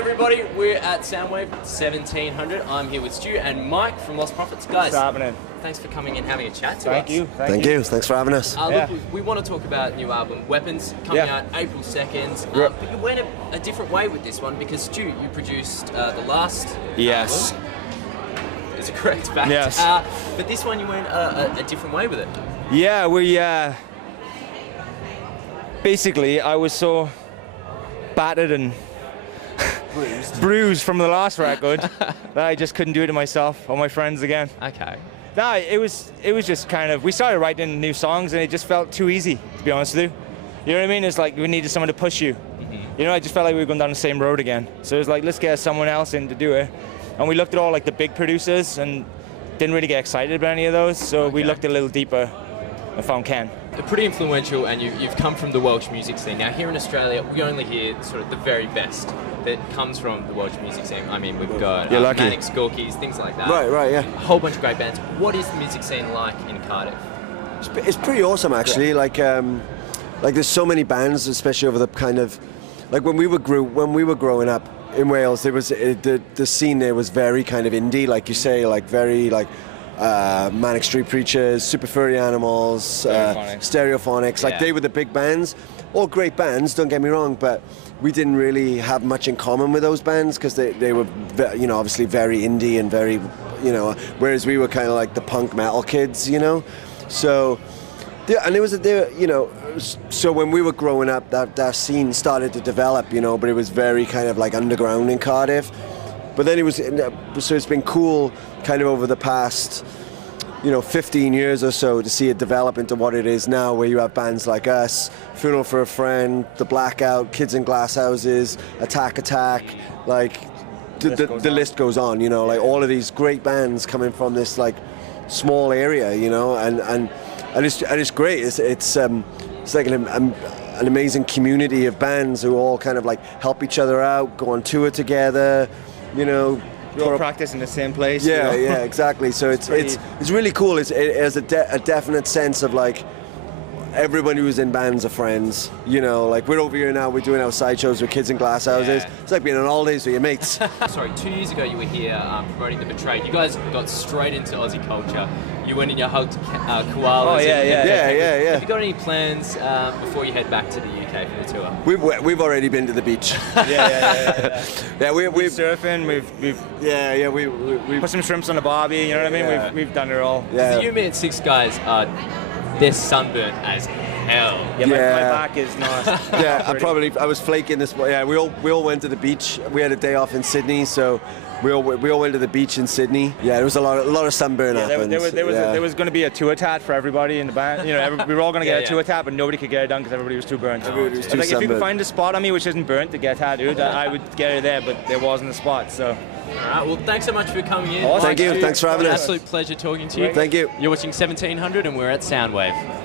everybody, we're at Soundwave 1700. I'm here with Stu and Mike from Lostprophets. Guys, what's happening? Thanks for coming and having a chat to us. Thank you. Thank you. Thanks for having us. Look, we want to talk about new album, Weapons, coming out April 2nd. But you went a different way with this one because, Stu, you produced the last Yes. album. Is it correct, fact? Yes. But this one you went a different way with it. Yeah, we basically I was so battered and bruised from the last record that I just couldn't do it to myself or my friends again. Okay. No, it was just kind of, we started writing new songs and it just felt too easy, to be honest with you. You know what I mean? It's like we needed someone to push you. You know, I just felt like we were going down the same road again. So it was like, let's get someone else in to do it. And we looked at all like the big producers and didn't really get excited about any of those. So we looked a little deeper and found Ken. They're pretty influential, and you've come from the Welsh music scene. Now here in Australia, we only hear sort of the very best that comes from the Welsh music scene. I mean, we've got Manic Skorkies, things like that. Right, yeah. A whole bunch of great bands. What is the music scene like in Cardiff? It's pretty awesome, actually. Yeah. Like there's so many bands, especially over the kind of, like when we were growing up in Wales, there was the scene there was very kind of indie, like you say, like very like. Manic Street Preachers, Super Furry Animals, Stereophonics, like they were the big bands. All great bands, don't get me wrong, but we didn't really have much in common with those bands because they were, you know, obviously very indie and very, you know, whereas we were kind of like the punk metal kids, you know. So, and it was, you know, so when we were growing up, that scene started to develop, you know, but it was very kind of like underground in Cardiff. But then so it's been cool kind of over the past, you know, 15 years or so to see it develop into what it is now, where you have bands like us, Funeral for a Friend, The Blackout, Kids in Glass Houses, Attack, like the list goes on, you know, like all of these great bands coming from this like small area, you know, and it's great. It's like an amazing community of bands who all kind of like help each other out, go on tour together. You know, we all practice in the same place. Yeah, you know? yeah, exactly. So it's really cool. It has a definite sense of like everyone who's in bands are friends. You know, like we're over here now. We're doing our side shows with Kids in Glass Houses. Yeah. It's like being on holidays with your mates. Sorry, 2 years ago you were here promoting The Betrayed. You guys got straight into Aussie culture. You went and you hugged koalas. Oh yeah. Have you got any plans before you head back to the UK for the tour? We've already been to the beach. Yeah, we've surfing. We've put some shrimps on the barbie. You know what I mean? Yeah. We've done it all. Yeah. You and 6 guys they're sunburnt as hell. Yeah, my back is not. I was flaking this. Yeah, we all went to the beach. We had a day off in Sydney, so we all went to the beach in Sydney. Yeah, there was a lot of sunburn happened. There was going to be a tour tat for everybody in the band. You know, we were all going to get a tour tat, but nobody could get it done because everybody was too burnt. Everybody was too like, sunburned. if you could find a spot on me which isn't burnt to get tattooed, I would get it there, but there wasn't a spot. So. All right. Well, thanks so much for coming in. Thank you. Thanks for having us. Absolute pleasure talking to you. Thank you. You're watching 1700, and we're at Soundwave.